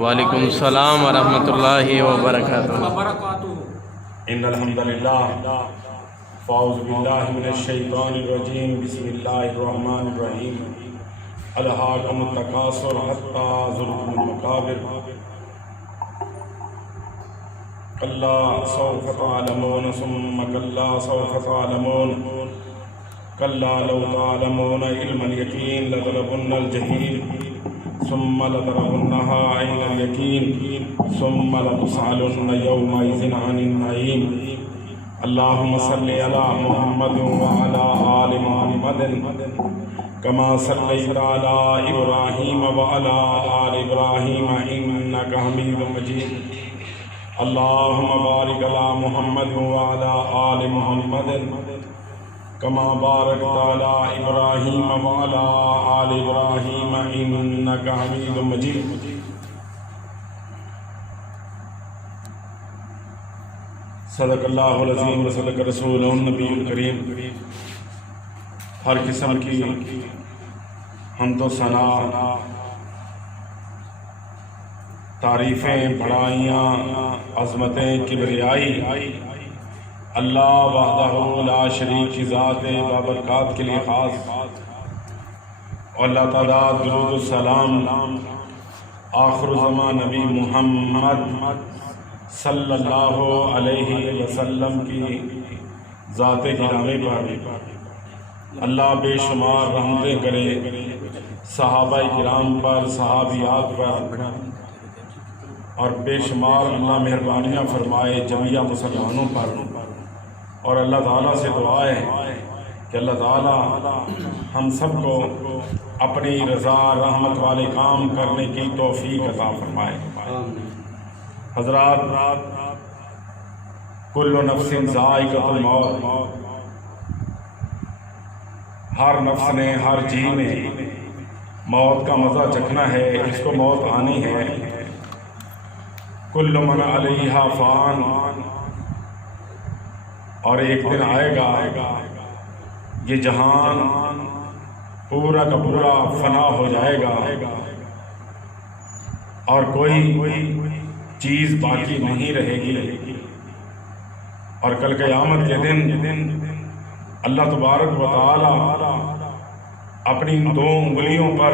وعلیکم السلام ورحمۃ اللہ وبرکاتہ۔ ان الحمدللہ فاعوذ باللہ من الشیطان الرجیم بسم اللہ الرحمن الرحیم الہاکم التکاثر حتی زرتم المقابر کلا سوف تعلمون ثم کلا سوف تعلمون کلا لو تعلمون علم الیقین لترون الجحیم ثم لترونها عین الیقین ثم لتسألن یومئذ عن النعیم اللہم صلی علی محمد وعلی آل محمد کما صلیت علی ابراہیم وعلی آل ابراہیم انک حمید مجید اللہم بارک علی محمد وعلی آل محمد کما بارکت علی ابراہیم وعلی آل ابراہیم انک حمید مجید۔ صدق اللہ العظیم وصدق رسولہ النبی الکریم۔ ہر قسم کی حمد و ثنا، تعریفیں، بڑائیاں، عظمتیں، کبریائی اللہ وحدہ لا شریک کی ذات بابرکات کے لیے خاص، اور اللہ تعالیٰ درود السلام آخر الزمان نبی محمد صلی اللہ علیہ وسلم کی ذات گرامی پر اللہ بے شمار رحمتیں کرے، صحابہ کرام پر، صحابیات پر، اور بے شمار اللہ مہربانیاں فرمائے جمیع مسلمانوں پر۔ اور اللہ تعالیٰ سے دعا ہے کہ اللہ تعالیٰ ہم سب کو اپنی رضا رحمت والے کام کرنے کی توفیق عطا فرمائے۔ حضرات، کل نفس ذائقۃ الموت، ہر نفس نے، ہر جی نے موت کا مزہ چکھنا ہے، اس کو موت آنی ہے۔ کل من علیہا فان، اور ایک دن آئے گا یہ جہان پورا کا پورا فنا ہو جائے گا اور کوئی چیز باقی نہیں رہے گی۔ اور کل قیامت کے دن اللہ تبارک و تعالی اپنی دو انگلیوں پر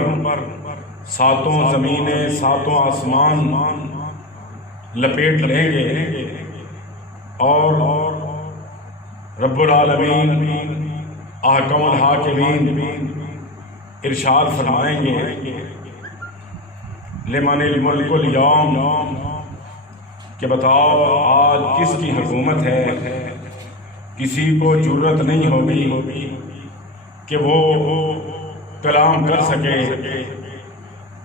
ساتوں زمینیں، ساتوں آسمان لپیٹ لیں گے، اور رب العالمین احکم الحاکمین ارشاد فرمائیں گے لمن الملک اليوم، کہ بتاؤ آج کس کی حکومت ہے۔ کسی کو جرت نہیں ہوگی کہ وہ کلام کر سکے۔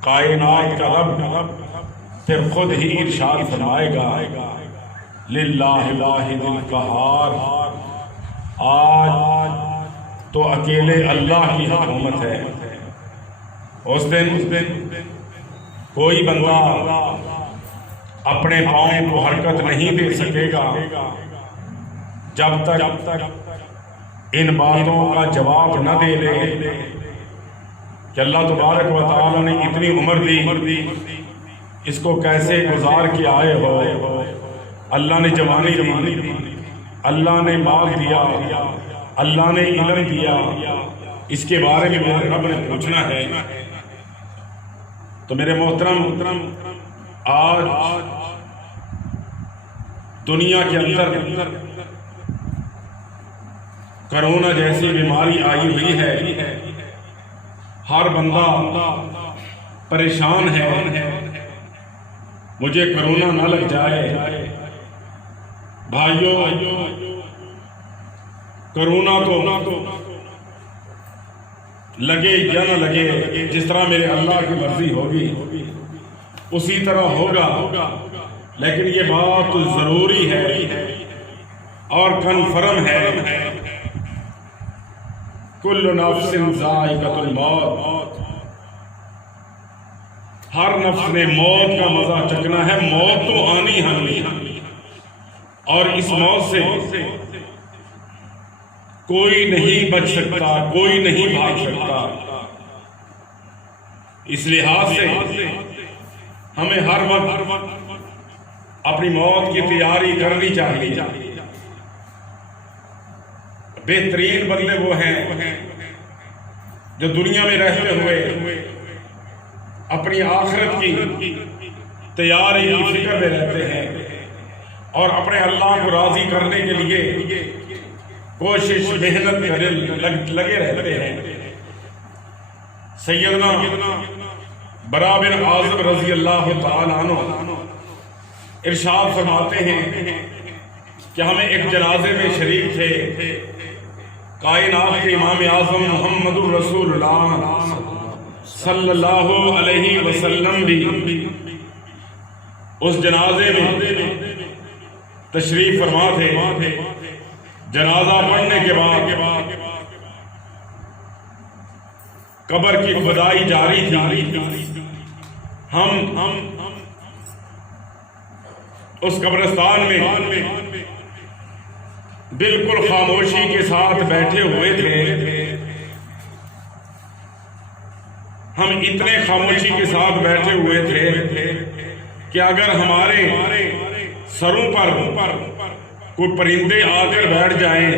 کائنات کا رب پھر خود ہی ارشاد فرمائے گا للہ الواحد القہار، آج تو اکیلے اللہ کی حکومت ہے۔ اس دن کوئی بندہ اپنے پاؤں کو حرکت نہیں دے سکے گا جب تک ان باتوں کا جواب نہ دے لے کہ اللہ تبارک و تعالیٰ نے اتنی عمر دی، اس کو کیسے گزار کے آئے ہو۔ اللہ نے جوانی دی، اللہ نے مال دیا، اللہ نے علم دیا، اس کے بارے میں میرے رب نے پوچھنا ہے۔ تو میرے محترم، آج دنیا کے اندر کرونا جیسی بیماری آئی ہوئی ہے، ہر بندہ پریشان ہے مجھے کرونا نہ لگ جائے۔ بھائیو، کرونا تو لگے یا نہ لگے، جس طرح میرے اللہ کی مرضی ہوگی اسی طرح ہوگا، لیکن یہ بات ضروری ہے اور کنفرم ہے، کل نفس ذائقۃ الموت، ہر نفس نے موت کا مزہ چکھنا ہے۔ موت تو آنی ہے، اور اس موت سے کوئی نہیں بچ سکتا، کوئی نہیں بھاگ سکتا۔ اس لحاظ سے ہمیں ہر وقت اپنی موت کی تیاری کرنی چاہیے۔ بہترین بندے وہ ہیں جو دنیا میں رہتے ہوئے اپنی آخرت کی تیاری کی فکر میں رہتے ہیں اور اپنے اللہ کو راضی کرنے کے لیے کوشش محنت لگے رہتے ہیں۔ سیدنا برا بن عازب رضی اللہ تعالی عنہ ارشاد فرماتے ہیں کہ ہمیں ایک جنازے میں شریک تھے، کائنات کے امام اعظم محمد الرسول اللہ صلی اللہ علیہ وسلم بھی اس جنازے میں تشریف فرما تھے۔ جنازہ پڑھنے کے بعد قبر کی کھدائی جاری تھی۔ ہم اس قبرستان میں بالکل خاموشی کے ساتھ بیٹھے ہوئے تھے۔ ہم اتنے خاموشی کے ساتھ بیٹھے ہوئے تھے کہ اگر ہمارے سروں پر کوئی پرندے آ کر بیٹھ جائیں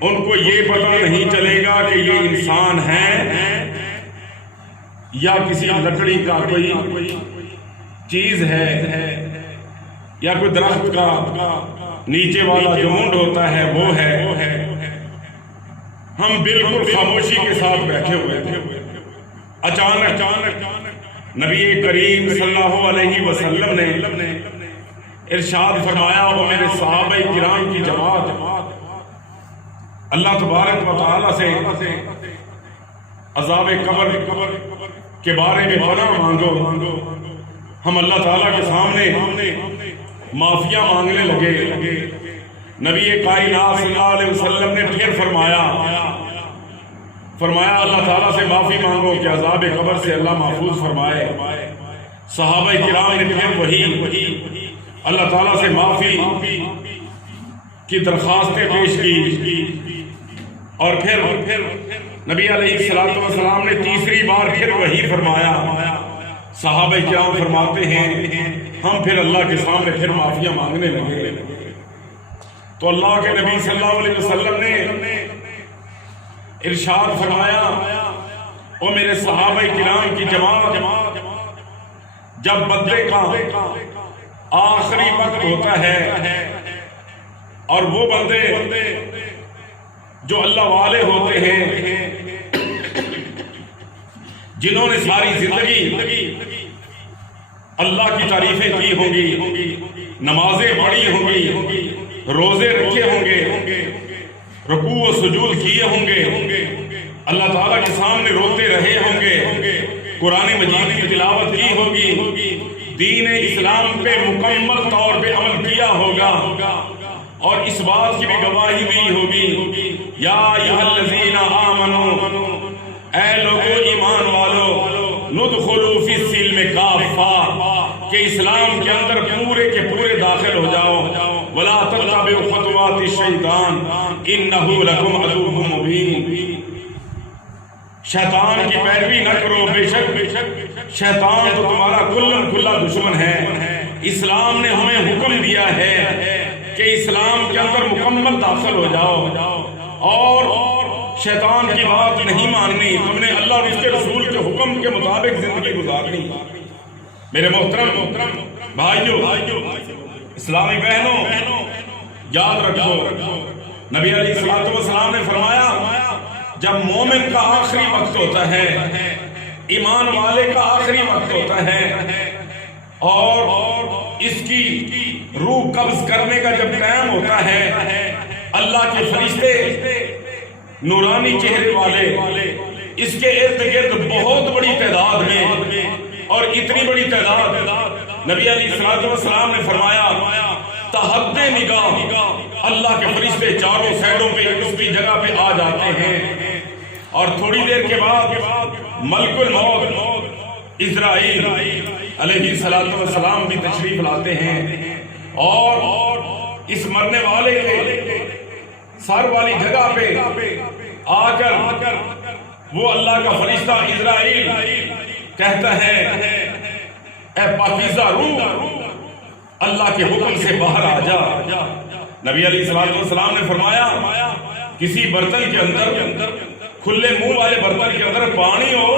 ان کو یہ پتہ نہیں چلے گا کہ یہ انسان ہے یا کسی لکڑی کا کوئی چیز ہے یا کوئی درخت کا نیچے والا جو مونڈ ہوتا ہے وہ ہے۔ ہم بالکل خاموشی کے ساتھ بیٹھے ہوئے تھے۔ اچانک نبی کریم صلی اللہ علیہ وسلم نے ارشاد فرمایا، وہ میرے صحابہ کرام کی جماعت، اللہ تبارک و تعالی سے عذاب قبر کے بارے میں پناہ مانگو۔ ہم اللہ تعالیٰ کے سامنے معافیاں مانگنے لگے۔ نبی کائنات صلی اللہ علیہ وسلم نے پھر فرمایا اللہ تعالیٰ سے معافی مانگو کہ عذاب قبر سے اللہ محفوظ فرمائے۔ صحابہ کرام نے پھر وہی اللہ تعالیٰ سے معافی کی درخواستیں پیش کی اور پھر نبی علیہ السلام نے تیسری بار پھر وہی فرمایا۔ صحابہ کرام فرماتے ہیں ہم پھر اللہ کے سامنے پھر معافیاں مانگنے لگے تو اللہ کے نبی صلی اللہ علیہ وسلم نے ارشاد فرمایا، او میرے صحابہ کرام کی جماعت، جب بندے کا آخری وقت ہوتا ہے اور وہ بندے جو اللہ والے ہوتے ہیں، جنہوں نے ساری زندگی اللہ کی تعریفیں کی ہوں گی، نمازیں پڑھی ہوں گی، روزے رکھے ہوں گے، رکوع و سجود کیے ہوں گے، اللہ تعالیٰ کے سامنے روتے رہے ہوں گے، قرآن مجید کی تلاوت کی ہوگی، دین اسلام پہ مکمل طور پہ عمل کیا ہوگا اور اس بات کی بھی گواہی دی ہوگی، یا ایھا الذین آمنوا، اے لوگو ایمان والو، ندخلوا فی السلم کافہ، کہ اسلام کے اندر پورے کے پورے داخل ہو جاؤ، ولا تتبعوا خطوات الشیطان انہ لکم عدو مبین، شیطان کی پیروی نہ کرو، بے شک شیطان تو تمہارا کلن کھلا دشمن ہے۔ اسلام نے ہمیں حکم دیا ہے کہ اسلام کے اندر مکمل داخل ہو جاؤ اور شیطان کی بات نہیں ماننی، تم نے اللہ اور اس کے رسول کے حکم کے مطابق زندگی گزارنی۔ میرے محترم بھائیو، اسلامی بہنوں، یاد رکھو نبی علیہ السلام نے فرمایا جب مومن کا آخری وقت ہوتا ہے، ایمان والے کا آخری وقت ہوتا ہے اور اس کی روح قبض کرنے کا جب ٹائم ہوتا ہے، اللہ کے فرشتے نورانی چہرے والے اس کے ارد گرد بہت بڑی تعداد میں، اور اتنی بڑی تعداد نبی علیہ السلام نے فرمایا تحت نگاہ اللہ کے فرشتے چاروں سائڈوں پہ اس کی جگہ پہ آ جاتے ہیں، اور تھوڑی دیر کے بعد ملک الموت اسرائیل علیہ السلام بھی تشریف لاتے ہیں اور اس مرنے والے کے سر والی جگہ پہ آ کر وہ اللہ کا فرشتہ اسرائیل کہتا ہے اے پاکیزہ روح اللہ کے حکم سے باہر آ جا۔ نبی علیہ السلام نے فرمایا کسی برتن کے اندر، کھلے منہ والے برتن کے اندر پانی ہو،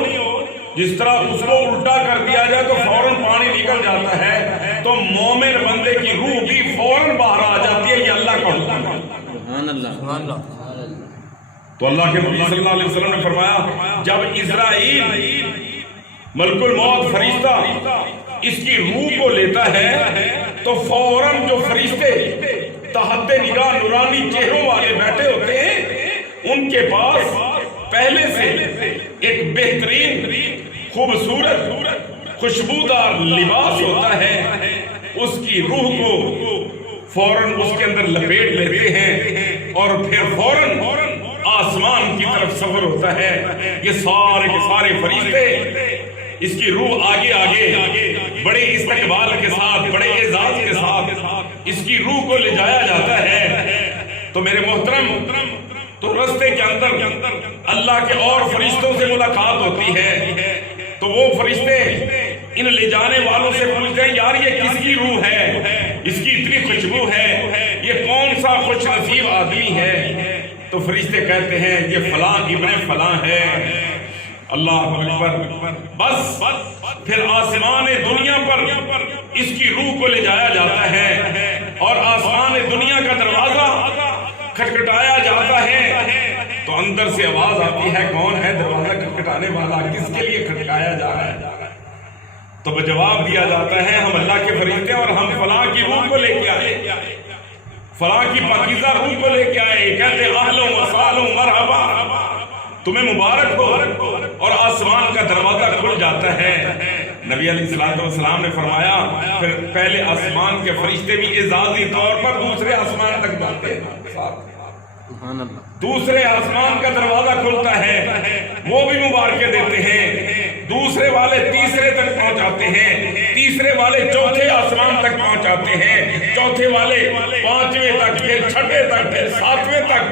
جس طرح اس کو الٹا کر دیا جائے تو فوراً پانی نکل جاتا ہے، تو مومن بندے کی روح بھی فوراً باہر آ جاتی ہے۔ یہ اللہ کا حکم ہے۔ سبحان اللہ۔ تو اللہ کے نبی صلی اللہ علیہ وسلم نے فرمایا جب اسرائیل ملک الموت فرشتہ اس کی روح کو لیتا ہے تو فوراً جو فرشتے تحت نگاہ نورانی چہروں والے بیٹھے ہوتے ہیں ان کے پاس پہلے سے ایک بہترین خوبصورت خوشبودار لباس ہوتا ہے، اس کی روح کو فوراً اس کے اندر لپیٹ لیتے ہیں اور پھر فوراً آسمان کی طرف سفر ہوتا ہے۔ یہ سارے کے سارے فرشتے اس کی روح آگے آگے بڑے استقبال کے ساتھ، بڑے اعزاز کے ساتھ اس کی روح کو لے جایا جاتا ہے۔ تو میرے محترم، تو رستے کے اندر اللہ کے اور فرشتوں سے ملاقات ہوتی ہے، تو وہ فرشتے ان لے جانے والوں سے پوچھتے ہیں یار یہ کس کی روح ہے، اس کی اتنی خوشبو ہے، یہ کون سا خوش نصیب آدمی ہے؟ تو فرشتے کہتے ہیں یہ فلاں ابن فلاں ہے۔ اللہ اکبر۔ بس پھر آسمان دنیا پر اس کی روح کو لے جایا جاتا ہے اور آسمان دنیا کا دروازہ کھٹکھٹایا جاتا ہے تو اندر سے آواز آتی ہے کون ہے دروازہ کھٹکھٹانے والا، کس کے لیے کھٹکایا جا رہا ہے؟ تو جواب دیا جاتا ہے ہم اللہ کے فرشتے اور ہم فلاں کی روح کو لے کے آئے، فلاں کی پاکیزہ روح کو لے کے آئے۔ کہتے اہلا و سہلا مرحبا، تمہیں مبارک ہو، اور آسمان کا دروازہ کھل جاتا ہے۔ نبی علیہ السلام نے فرمایا پھر پہلے آسمان کے فرشتے بھی اعزازی طور پر دوسرے آسمان تک جاتے ہیں، دوسرے آسمان کا دروازہ کھلتا ہے، وہ بھی مبارکیں دیتے ہیں، دوسرے والے تیسرے تک پہنچاتے ہیں، تیسرے والے چوتھے آسمان تک پہنچاتے ہیں، چوتھے والے پانچویں تک، پھر چھٹے تک، پھر ساتویں تک۔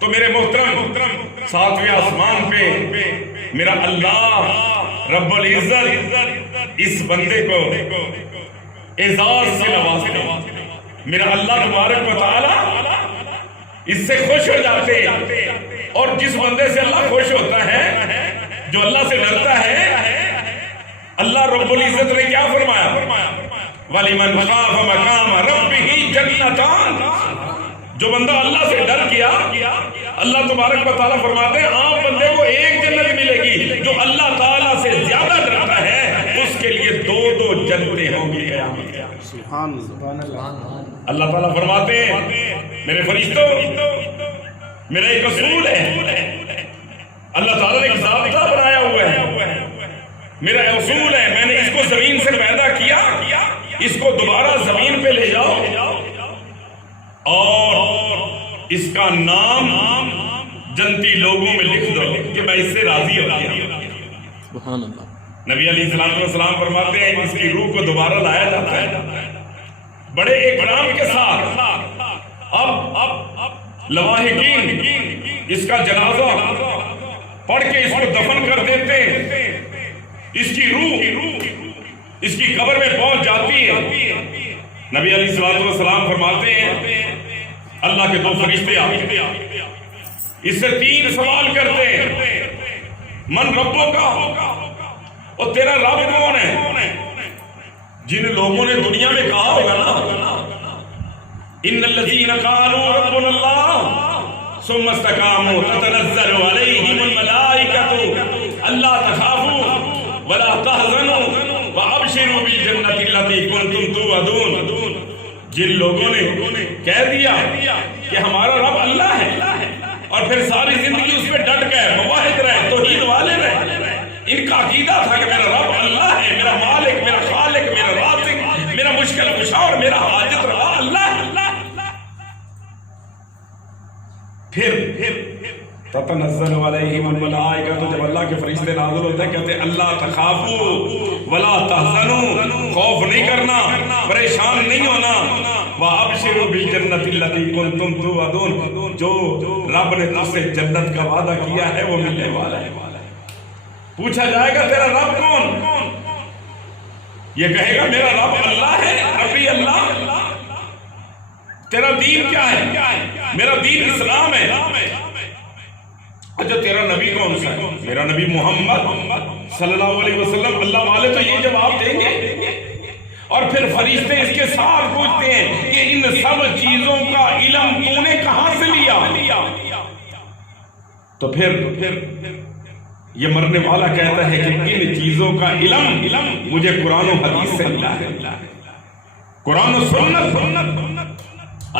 تو میرے محترم ساتویں آسمان پہ میرا اللہ رب العزت اس بندے کو اعزاز سے نوازتے ہیں۔ میرا اللہ تبارک و تعالی اس سے خوش ہو جاتے ہیں، اور جس بندے سے اللہ خوش ہوتا ہے، جو اللہ سے ڈرتا ہے، اللہ رب العزت نے کیا فرمایا؟ وَلِمَنْ خَافَ مَقَامَ رَبِّهِ جَنَّتَانِ۔ جو بندہ اللہ سے ڈر کیا، اللہ تبارک و تعالیٰ فرماتے ہیں عام بندے کو ایک جنت ملے گی، جو اللہ تعالیٰ سے زیادہ ڈرتا ہے اس کے لیے دو جنتیں ہوں گی قیامت۔ سبحان اللہ۔ اللہ تعالیٰ فرماتے ہیں میرے فرشتوں، میرا ایک اصول ہے، اللہ تعالیٰ نے ایک ضابطہ بنایا ہوا ہے، میرا اصول ہے، میں نے اس کو زمین سے پیدا کیا، اس کو دوبارہ زمین پہ لے جاؤ اور اس کا نام جنتی لوگوں میں لکھ دو کہ میں اس سے راضی ہو گیا۔ سبحان اللہ۔ نبی علیہ السلام فرماتے ہیں اس کی روح کو دوبارہ لایا جاتا ہے بڑے اکرام کے ساتھ۔ اب لواحقین اس کا جنازہ پڑھ کے اس کو دفن کر دیتے ہیں، اس کی روح اس کی قبر میں پہنچ جاتی ہے۔ نبی علیہ السلام فرماتے ہیں اللہ کے دو فرشتے آتے ہیں، اس سے تین سوال کرتے ہیں، من ربوں کا، اور تیرا رب کون ہے؟ جن لوگوں نے دنیا میں کہا ہوگا نا ان الذین قالوا ربنا اللہ ثم استقاموا تتنزل علیہم الملائکۃ الا تخافوا ولا تحزنوا وابشروا بالجنۃ التي کنتم توعدون۔ جن لوگوں نے کہہ دیا کہ ہمارا رب اللہ ہے اور پھر ساری زندگی اس پہ ڈٹ گئے، موحد رہے، توحید والے رہے، ان کا عقیدہ تھا کہ میرا رب اللہ ہے، میرا مالک، میرا خالق، میرا رازق، میرا مشکل کشا اور میرا حاجت روا اللہ ہے۔ پھر تتنزل علیہم الملائکہ، تو جب اللہ کے فرشتے نازل ہوتے ہیں کہتے ہیں اللہ تخافوا ولا تحزنوا، خوف نہیں کرنا، پریشان نہیں ہونا، وابشروا بالجنۃ التي کنتم توعدون، جو رب نے تم سے جنت کا وعدہ کیا ہے وہ ملنے والا ہے۔ پوچھا جائے گا تیرا رب کون؟ یہ کہے گا میرا رب اللہ ہے، ربی اللہ۔ تیرا دین کیا ہے؟ میرا دین اسلام ہے۔ اچھا تیرا نبی کون سا ہے؟ میرا نبی محمد صلی اللہ علیہ وسلم۔ اللہ والے تو یہ جواب دیں گے، اور پھر فرشتے اس کے ساتھ پوچھتے ہیں کہ ان سب چیزوں کا علم تو نے کہاں سے لیا؟ تو پھر یہ مرنے والا کہتا ہے کہ ان چیزوں کا علم مجھے قرآن و حدیث سے ملا ہے، قرآن و سنت۔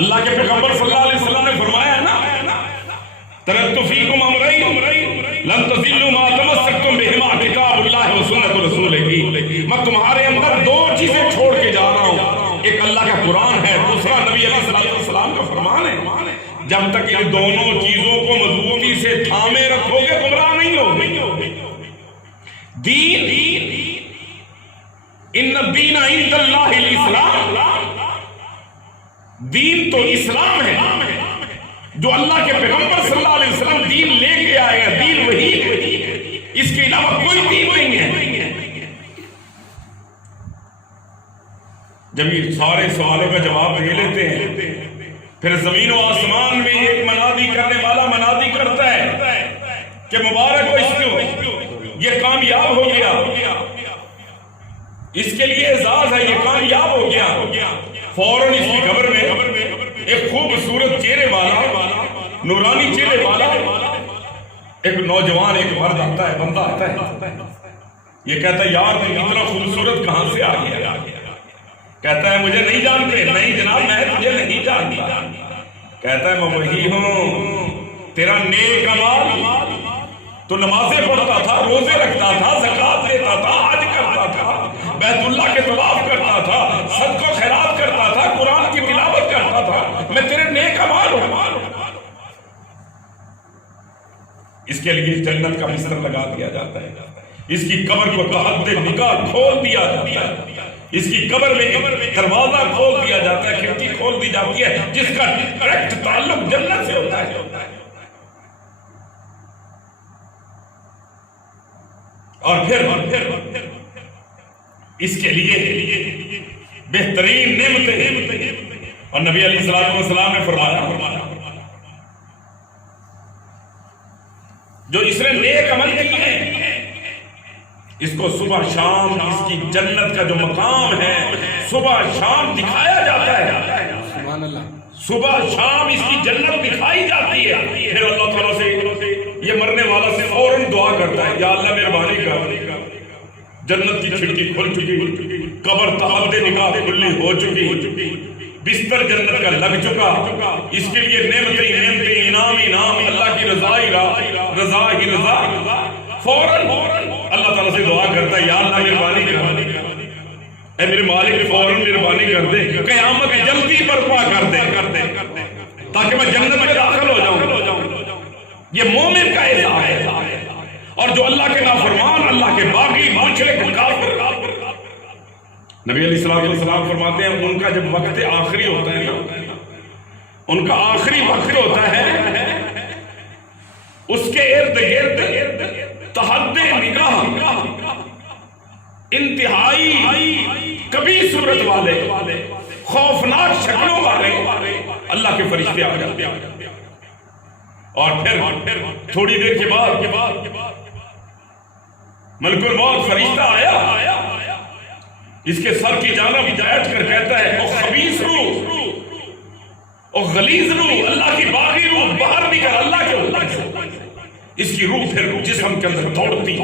اللہ کے پیغمبر صلی اللہ علیہ وسلم نے فرمایا ہے نا، ترکت فیکم امرین لن تضلوا ما تمسکتم بہما کتاب اللہ و سنت رسولہ کی۔ میں تمہارے اندر دو چیزیں چھوڑ کے جا رہا ہوں، ایک اللہ کا قرآن ہے، دوسرا نبی علیہ السلام کا فرمان ہے۔ جب تک ان دونوں چیزوں کو مضبوطی سے تھامے رکھو گے گمراہ نہیں ہوگے۔ دین، ان الدین عند اللہ الاسلام، دین تو اسلام ہے، جو اللہ کے پیغمبر صلی اللہ علیہ وسلم دین لے کے آئے ہیں، دین وہی ہے، اس کے علاوہ کوئی دین نہیں ہے۔ جب یہ سارے سوالوں کا جواب دے لیتے ہیں، پھر زمین و آسمان میں ایک منادی کرنے والا منادی کرتا ہے کہ مبارک ہو اس کو، یہ کامیاب ہو گیا، اس کے لیے اعزاز ہے، یہ کامیاب ہو گیا۔ فوراً اس کی قبر میں ایک خوبصورت چہرے والا، نورانی چہرے والا ایک نوجوان، ایک مرد آتا ہے، بندہ آتا ہے، یہ کہتا ہے یار تم اتنا خوبصورت کہاں سے آ گیا؟ کہتا ہے مجھے نہیں جانتے؟ نہیں جناب میں تجھے نہیں جانتا۔ کہتا ہے میں وہی ہوں، تیرا نیک اعمال، تو نمازیں پڑھتا تھا، روزے رکھتا تھا، زکوٰۃ دیتا تھا، حج کرتا تھا، بیت اللہ کے طواف کرتا تھا، صدقہ و خیرات کرتا تھا، قرآن کی تلاوت کرتا تھا، میں تیرے نیک اعمال ہوں۔ اس کے لیے جنت کا بستر لگا دیا جاتا ہے، اس کی قبر کو تحت نگاہ کھول دیا جاتا ہے، اس کی قبر میں دروازہ کھول دیا جاتا ہے، کھڑکی کھول دی جاتی ہے، جس کا ڈائریکٹ تعلق جنت سے ہوتا ہے۔ اور پھر اس کے لیے بہترین نعمتیں، اور نبی علیہ السلام نے فرمایا جو اس نے نیک عمل کیے ہیں اس کو صبح شام اس کی جنت کا جو مقام ہے صبح شام دکھایا جاتا ہے، سبحان اللہ، صبح شام اس کی جنت دکھائی جاتی ہے۔ پھر اللہ تعالیٰ سے یہ مرنے والا سے فوراً دعا کرتا ہے، یا اللہ مہربانی کر، جنت کی کھڑکی کھل چکی، قبر تحت نگاہ کھلی ہو چکی، بستر جنت کا لگ چکا، اس کے لیے نعمتیں انعام، اللہ کی رضا ہی رضا۔ فوراً اللہ تعالیٰ سے دعا کرتا ہے، یا اللہ مہربانی کر، اے میرے مالک فوراً مہربانی کر دے، قیامت جلدی برپا کر دے تاکہ میں جنت میں داخل ہو جاؤں۔ یہ مومن کا اعزاز ہے، اور جو اللہ کے نافرمان، اللہ کے باغی، مشرک، کافر، نبی علیہ السلام فرماتے ہیں ان کا جب وقت آخری ہوتا ہے نا، ان کا آخری وقت ہوتا ہے، اس کے ارد گرد تحد نگاہ انتہائی کبھی صورت والے، خوفناک شکلوں والے اللہ کے فرشتے آ جاتے ہیں، اور پھر تھوڑی دیر کے بعد ملک الموت فرشتہ آیا، اس کے سر کی جانب بیٹھ کر کہتا ہے او خبیث روح، او غلیظ روح، اللہ کی باغی روح باہر نکل اللہ کے حکم سے۔ اس کی روح پھر جسم کے اندر دوڑتی،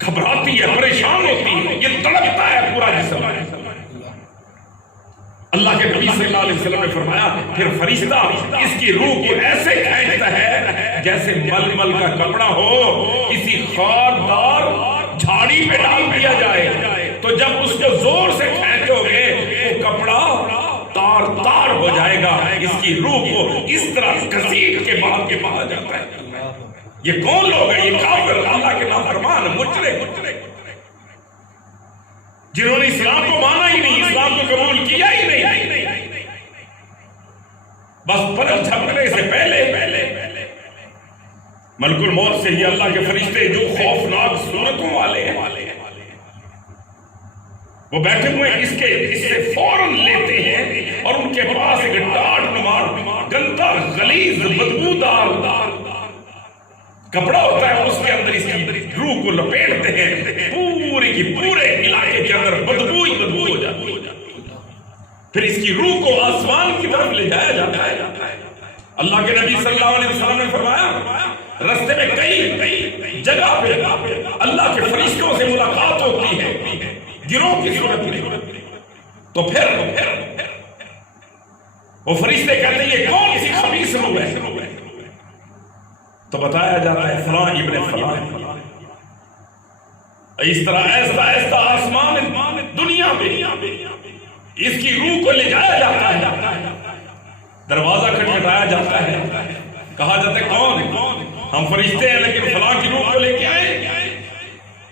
گھبراتی ہے، پریشان ہوتی ہے، یہ تڑپتا ہے پورا جسم۔ اللہ کے نبی صلی اللہ علیہ وسلم نے فرمایا پھر فرشتہ اس کی روح کو ایسے کھینچتا ہے جیسے ململ کا کپڑا ہو کسی خاردار جھاڑی پہ ڈال دیا جائے، تو جب اس کو زور سے کھینچو گے وہ کپڑا تار تار ہو جائے گا، اس کی روح کو اس طرح گھسیٹ کے بعد کے پایا جاتا ہے۔ یہ کون لوگ ہیں؟ یہ کافر، اللہ کے نافرمان، مشرک، جنہوں نے اسلام کو مانا ہی نہیں، اسلام کو قبول کیا ہی نہیں، بس پلک جھپکنے سے پہلے ملک الموت سے یہ اللہ کے فرشتے جو خوفناک صورتوں والے ہیں وہ بیٹھے ہوئے اس سے فوراً لیتے ہیں اور ان کے پاس ایک ٹاٹ نما گندا غلیظ بدبودار کپڑا ہوتا ہے، اس کے اندر اس کی روح کو لپیٹتے ہیں، پوری کی پورے علاقے کے اندر بدبو ہی بدبو ہو جاتی ہے۔ پھر اس کی روح کو آسمان کی طرف لے جایا جاتا ہے۔ اللہ کے نبی صلی اللہ علیہ وسلم نے فرمایا رستے میں کئی جگہ پہ اللہ کے فرشتوں سے ملاقات ہوتی ہے گروہ کی صورت میں، تو پھر وہ فرشتے کہتے ہیں یہ کون سی خبیث روح ہے؟ تو بتایا جاتا ہے فلاں ابن فلاں۔ اس طرح ایسا ایسا آسمان دنیا میں اس کی روح کو لے جایا جاتا ہے، دروازہ کھٹکھٹایا جاتا ہے، کہا جاتا ہے کون؟ ہم فرشتے ہیں لیکن فلاں کی روح کو لے کے آئے۔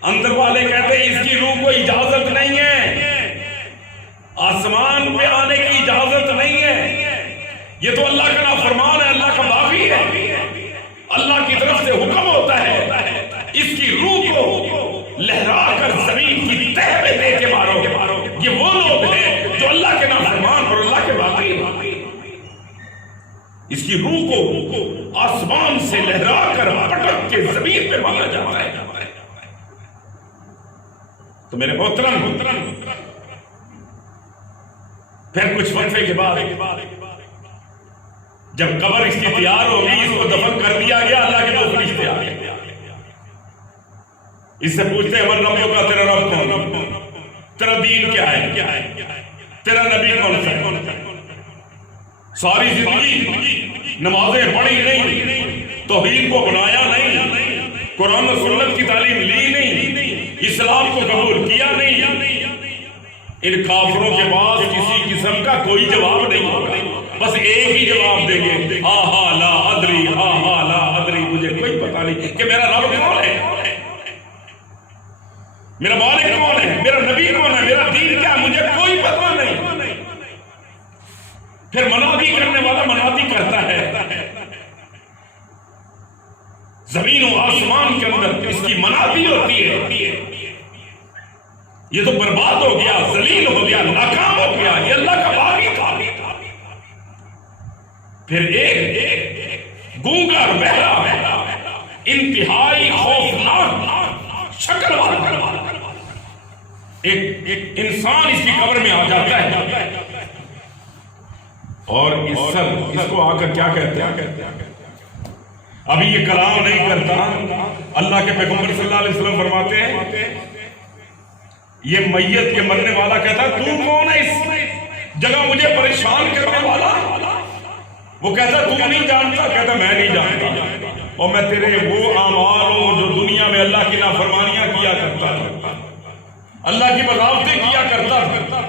اندر والے کہتے ہیں اس کی روح کو اجازت نہیں ہے، آسمان پہ آنے کی اجازت نہیں ہے، یہ تو اللہ کا نافرمان ہے، اللہ کا باغی ہے، اللہ کی طرف سے حکم ہوتا ہے اس کی روح کو لہرا کر زمین کی تہ میں دے کے مارو۔ یہ وہ لوگ ہیں جو اللہ کے نافرمان اور اللہ کے باغی ہیں۔ اس کی روح کو آسمان سے لہرا کر پٹک کے زمین پہ مارا جاتا ہے۔ تو میرے محترم پھر کچھ وقفے کے بعد جب قبر اس کی تیار ہوگی، اس کو دفن کر دیا گیا، اللہ کے دو فرشتے آ گئے، اس سے پوچھتے ہیں من ربوں کا، تیرا رب کون، تیرا دین کیا ہے، تیرا نبی کون سا ہے؟ ساری زندگی نمازیں پڑھی نہیں، توحید کو بنایا نہیں، قرآن و سنت کی تعلیم لی نہیں، اسلام کو قبول کیا نہیں، ان کافروں کے پاس کسی قسم کا کوئی جواب نہیں ہوگا، بس ایک ہی جواب دیں گے ہاں ہاں لا ادری، ہاں ہاں لا ادری، مجھے کوئی پتہ نہیں کہ میرا رب کون ہے، میرا مالک کون ہے، میرا نبی کون ہے، میرا دین کیا ہے، مجھے کوئی پتہ نہیں۔ پھر منادی کرنے والا منادی کرتا ہے، زمین و آسمان کے اندر اس کی منادی ہوتی ہے، یہ تو برباد ہو گیا، ذلیل ہو گیا، ناکام ہو گیا، یہ اللہ کا باغی تھا۔ پھر ایک گونگا اور بہرا انتہائی خوفناک شکل والا ایک انسان اس کی قبر میں آ جاتا ہے، اور اس کو آ کر کیا کہتے ہیں؟ ابھی یہ کلام نہیں کرتا، اللہ کے پیغمبر صلی اللہ علیہ وسلم فرماتے ہیں یہ میت، یہ مرنے والا کہتا ہے تو کون ہے اس جگہ مجھے پریشان کرنے والا؟ وہ کہتا ہے تو نہیں جانتا؟ کہتا میں نہیں جانتا، اور میں تیرے وہ اعمال ہوں جو دنیا میں اللہ کی نافرمانیاں کیا کرتا تھا، اللہ کی بغاوتیں کیا کرتا تھا،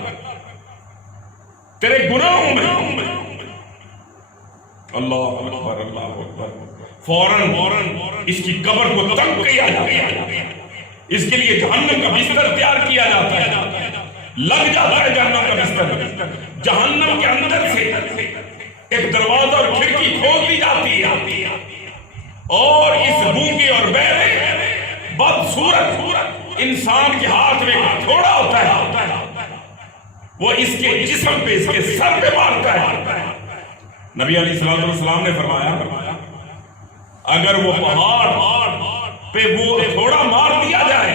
تیرے گناہوں میں۔ اللہ اکبر، اللہ اکبر۔ فوراً اس کی قبر کو تنگ کیا جاتا ہے، اس کے لیے جہنم کا بستر تیار کیا جاتا ہے، لگ جاتا ہے جہنم کا بستر، جہنم کے اندر سے ایک دروازہ اور کھڑکی کھول دی جاتی ہے، اور اس گونگے اور بہرے بدصورت انسان کے ہاتھ میں تھوڑا ہوتا ہے، وہ اس کے جسم پہ، اس کے سر پہ مارتا ہے۔ نبی علیہ السلام نے فرمایا اگر وہ پہاڑ پہ وہ تھوڑا مار دیا جائے،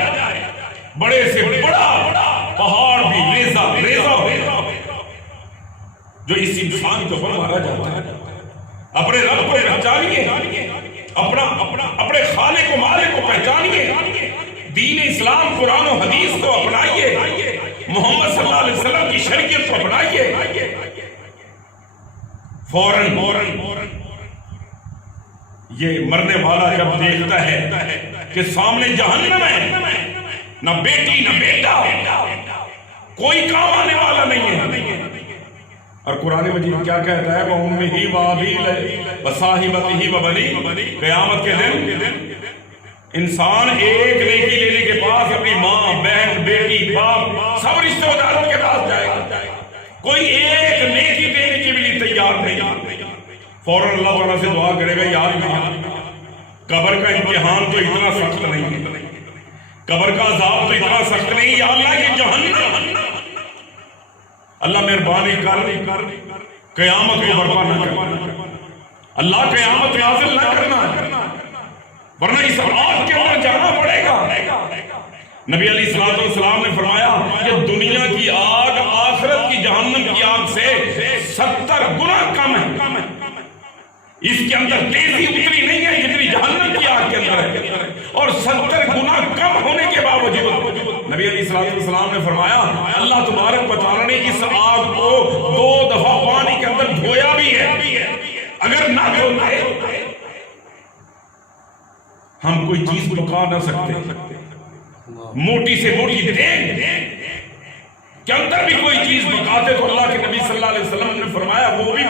بڑے سے بڑا پہاڑ بھی ریزہ ہو جو اس انسان کے اوپر مارا جاتا ہے۔ اپنے رب کو پہچانیے، اپنے خالق و مالک کو پہچانیے، دین اسلام قرآن و حدیث کو اپنائیے، محمد صلی اللہ علیہ وسلم کی شریعت کو اپنائیے۔ فوراً یہ مرنے والا جب دیکھتا ہے کہ سامنے جہنم ہے، نہ بیٹی نہ بیٹا، کوئی کام آنے والا نہیں ہے، اور قرآن مجید کیا کہتا ہے وَأُمِّهِ وَأَبِيهِ وَصَاحِبَتِهِ وَبَنِيهِ، قیامت کے دن انسان ایک نیکی لینے کے پاس اپنی ماں، بہن، بیٹی، باپ، سب رشتہ داروں کے پاس جائے گا، کوئی ایک نیکی دینے کے لیے تیار نہیں۔ فوراً اللہ تعالیٰ سے دعا کرے گا یا اللہ قبر کا امتحان تو اتنا سخت نہیں ہے، قبر کا عذاب تو اتنا سخت نہیں، یا اللہ کی جہنم، اللہ مہربانی کر قیامت کو برپا نہ کر، اللہ قیامت نازل نہ کرنا، ورنہ اس آگ کے اندر جانا پڑے گا۔ نبی علیہ السلام نے فرمایا کہ دنیا کی آگ آخرت کی جہنم کی آگ سے 70 گنا کم ہے، اس کے اندر تیزی اتنی نہیں ہے جتنی جہنم کی آگ کے اندر ہے، اور 70 گنا کم ہونے کے باوجود نبی علیہ السلام نے فرمایا اللہ تبارک و تعالیٰ نے اس آگ کو 2 دفعہ پانی کے اندر دھویا بھی ہے، اگر نہ دھوتے ہم کوئی چیز پکا نہ سکتے، موٹی سے موٹی دیگ کے اندر بھی کوئی چیز پکاتے تو اللہ کے نبی صلی اللہ علیہ وسلم نے فرمایا وہ بھی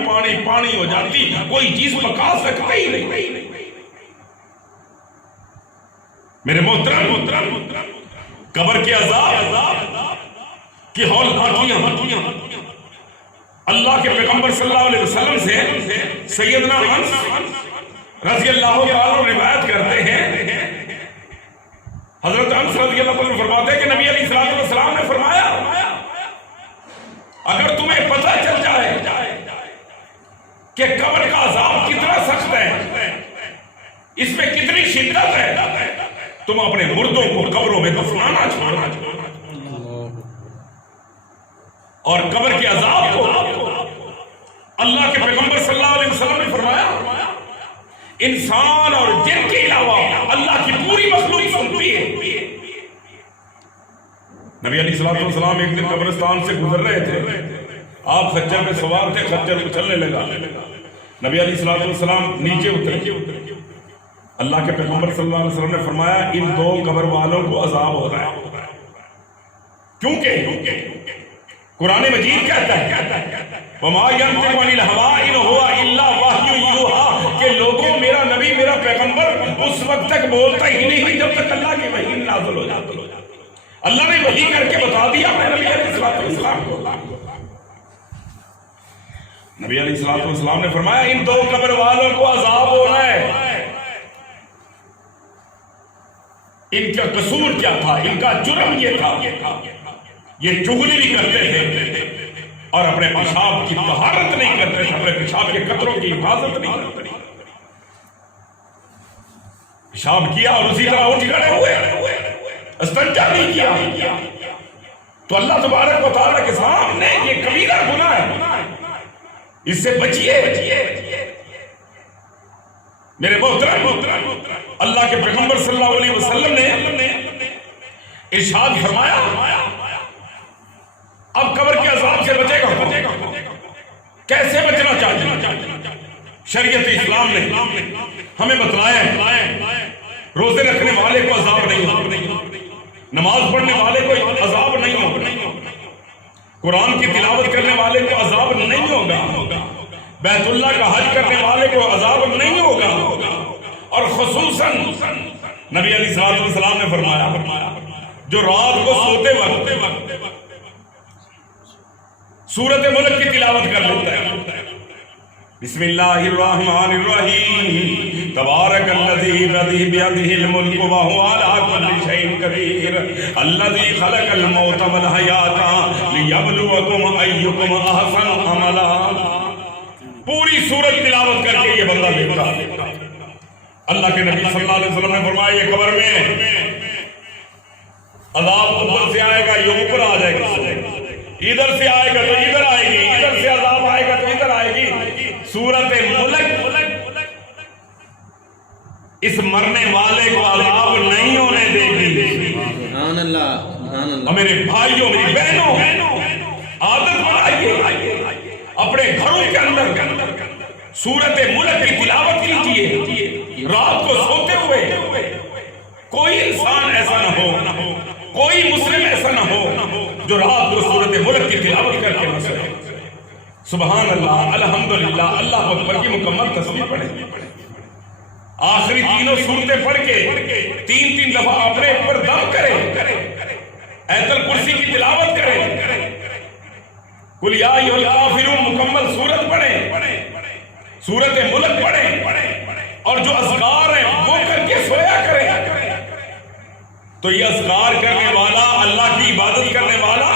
پانی ہو جاتی، کوئی چیز پکا سکتے ہی نہیں۔ میرے محترم، قبر کے عذاب کی ہول باتیاں اللہ کے پیغمبر صلی اللہ علیہ وسلم سے سیدنا انس رضی اللہ عنہ روایت کرتے ہیں، حضرت انس رضی اللہ عنہ فرماتے ہیں کہ نبی علیہ السلام نے فرمایا اگر تمہیں پتہ چل جائے کہ قبر کا عذاب کتنا سخت ہے، اس میں کتنی شدت ہے، تم اپنے مردوں کو قبروں میں دفنانا چھوڑنا، اور قبر کے عذاب کو اللہ کے پیغمبر صلی اللہ علیہ وسلم نے فرمایا انسان اور جن کے علاوہ اللہ کی پوری مخلوق سنتی ہے۔ نبی علیہ السلام ایک دن قبرستان سے گزر رہے تھے، آپ خچر پہ سوار تھے، خچر اچھلنے لگا، نبی علیہ السلام نیچے اترے، اللہ کے پیغمبر صلی اللہ علیہ وسلم نے فرمایا ان 2 قبر والوں کو عذاب ہو رہا ہے، کیونکہ قرآن مجید کہتا ہے وَمَا يَنْطِقُ عَنِ الْهَوَىٰ إِنْ هُوَ إِلَّا وَحْيٌ يُوحَىٰ کہ لوگوں میرا نبی میرا پیغمبر اس وقت تک بولتا ہی نہیں جب تک اللہ کی وحی نازل ہو جاتی، اللہ نے وحی کر کے بتا دیا اپنے نبی علیہ السلام کو۔ نبی علیہ السلام نے فرمایا ان 2 قبر والوں کو عذاب ہو رہا ہے، ان کا قصور کیا تھا، ان کا جرم یہ تھا یہ چغلی بھی کرتے تھے اور اپنے پیشاب کی طہارت نہیں کرتے تھے، اپنے پیشاب کے قطروں کی حفاظت نہیں کرتے تھے، پیشاب کیا اور اسی طرح اٹھ کھڑے ہوئے، استنجا نہیں کیا، تو اللہ تبارک و تعالیٰ کے سامنے یہ کبیرہ گناہ ہے، اس سے بچیے۔ میرے محترم، اللہ کے پیغمبر صلی اللہ علیہ وسلم نے ارشاد فرمایا اب قبر کے عذاب سے بچے گا، کیسے بچنا چاہیے؟ شریعت اسلام نے ہمیں بتلایا ہے روزے رکھنے والے کو عذاب نہیں ہوگا، نماز پڑھنے والے کو عذاب نہیں ہوگا، قرآن کی تلاوت کرنے والے کو عذاب نہیں ہوگا، بیت اللہ کا حج کرنے والے کو عذاب نہیں ہوگا، اور خصوصاً نبی علیہ السلام نے فرمایا جو رات کو سوتے وقت سورت ملک کی تلاوت کر لیتا ہے، بسم اللہ الرحمن الرحیم تبارک الذی بیدہ الملک وہو علی کل شیء قدیر الذی خلق الموت والحیاۃ لیبلوکم ایکم احسن عملا۔ پوری سورت تلاوت کر کے یہ بندہ دیکھتا ہے، اللہ کے نبی صلی اللہ علیہ وسلم نے فرمایا یہ قبر میں عذاب اوپر سے آئے گا، یہ اوپر آ جائے گا، ادھر سے آئے گا تو ادھر آئے گی، ادھر سے عذاب آئے گا تو ادھر آئے گی۔ سورت ملک اس مرنے والے کو عذاب نہیں ہونے دے گی۔ سبحان اللہ، سبحان اللہ۔ اور میرے بھائیوں میری بہنوں عادت بنائیے اپنے گھروں کے اندر سورت ملک کی تلاوت کیجیے، رات کو سوتے ہوئے کوئی انسان ایسا نہ ہو، کوئی مسلم ایسا نہ ہو جو رات کو سورت ملک کی تلاوت کر کے نہ سوئے۔ سبحان اللہ، الحمدللہ، اللہ اکبر کی مکمل تسبیح پڑھیں، آخری تینوں صورتیں پڑھ کے 3 دفعہ اپنے اوپر دم کریں، آیت الکرسی کی تلاوت کریں، قل یا ایھا الکافرون مکمل سورت پڑھیں، سورت ملک پڑھیں، اور جو اذکار ہیں وہ کر کے سویا کریں. تو یہ اذکار کرنے والا، اللہ کی عبادت کرنے والا،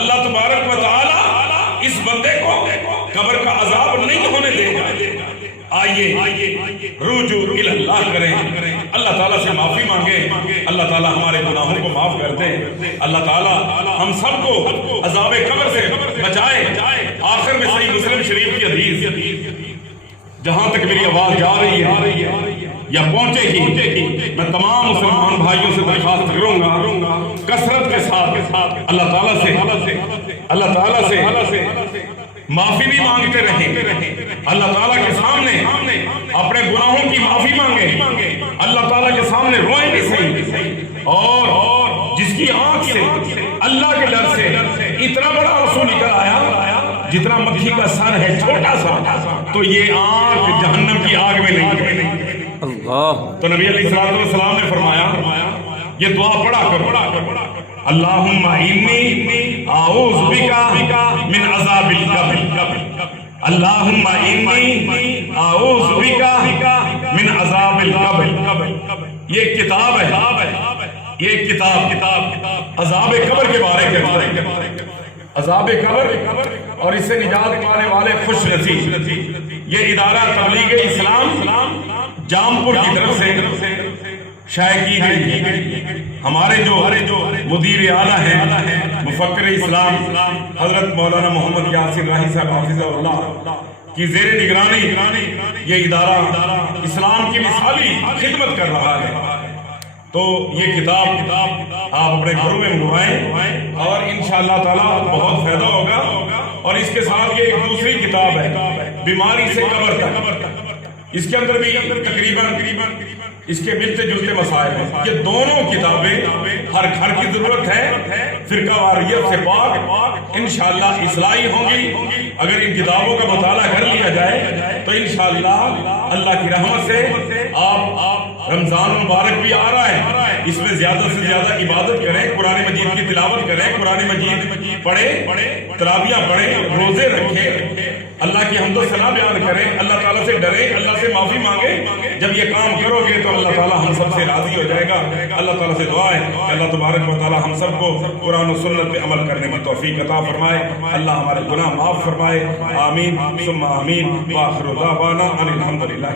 اللہ تبارک و تعالی اس بندے کو قبر کا عذاب نہیں ہونے دے گا. آئیے رجوع الی اللہ کریں، اللہ تعالیٰ سے معافی مانگیں، اللہ تعالیٰ ہمارے گناہوں کو معاف کر دے. اللہ تعالیٰ ہم سب کو عذاب قبر سے بچائے. آخر میں صحیح مسلم شریف کی حدیث، جہاں تک میری آواز جا رہی ہے یا پہنچے گی، میں تمام مسلمان بھائیوں سے درخواست کروں گا کثرت کے ساتھ اللہ تعالیٰ سے معافی بھی مانگتے رہیں. اللہ تعالیٰ کے سامنے اپنے گناہوں کی معافی مانگیں، اللہ تعالیٰ کے سامنے روئیں بھی صحیح. اور جس کی آنکھ سے اللہ کے ڈر سے اتنا بڑا آنسو نکل آیا جتنا مکھی کا سر ہے چھوٹا سا، تو یہ آنکھ جہنم کی آگ میں نہیں ہے. تو نبی علیہ السلام نے فرمایا یہ دعا پڑھا کرو، اللہم انی اعوذ بکا من عذاب القبر، اللہم انی اعوذ بکا من عذاب القبر. یہ کتاب ہے، یہ کتاب عذاب قبر کے بارے میں، عذاب قبر اور اس سے نجات پانے والے خوش نصیب. یہ ادارہ تبلیغ اسلام جامپور کی طرف سے شائع کی گئی. ہمارے جو مدیر اعلیٰ ہیں مفکر اسلام حضرت مولانا محمد یاسر راہی صاحب حافظہ اللہ کی زیر نگرانی یہ ادارہ اسلام کی مثالی خدمت کر رہا ہے. تو یہ کتاب آپ اپنے گھروں میں منگوائیں اور انشاءاللہ تعالیٰ بہت فائدہ ہوگا. اور اس کے ساتھ یہ ایک دوسری کتاب ہے بیماری سے قبر تک، اس کے اندر بھی تقریباً اس کے ملتے جلتے مسائل ہیں. یہ دونوں کتابیں ہر گھر کی ضرورت ہے، فرقہ واریت سے پاک انشاءاللہ اصلاحی ہوں گی. اگر ان کتابوں کا مطالعہ کر لیا جائے تو انشاءاللہ اللہ کی رحمت سے آپ رمضان مبارک بھی آ رہا ہے، اس میں زیادہ سے زیادہ عبادت کریں، قرآن مجید کی تلاوت کریں، قرآن مجید پڑھیں، تراویح پڑھیں، روزے رکھیں، اللہ کی حمد و ثنا بیان کریں، اللہ تعالیٰ سے ڈریں، اللہ سے معافی مانگیں. جب یہ کام کرو گے تو اللہ تعالیٰ ہم سب سے راضی ہو جائے گا. اللہ تعالیٰ سے دعا ہے کہ اللہ تبارک و تعالیٰ ہم سب کو قرآن و سنت پہ عمل کرنے کی توفیق عطا فرمائے. اللہ ہمارے گناہ معاف فرمائے. آمین ثم آمین. وآخر دعوانا ان الحمد للہ.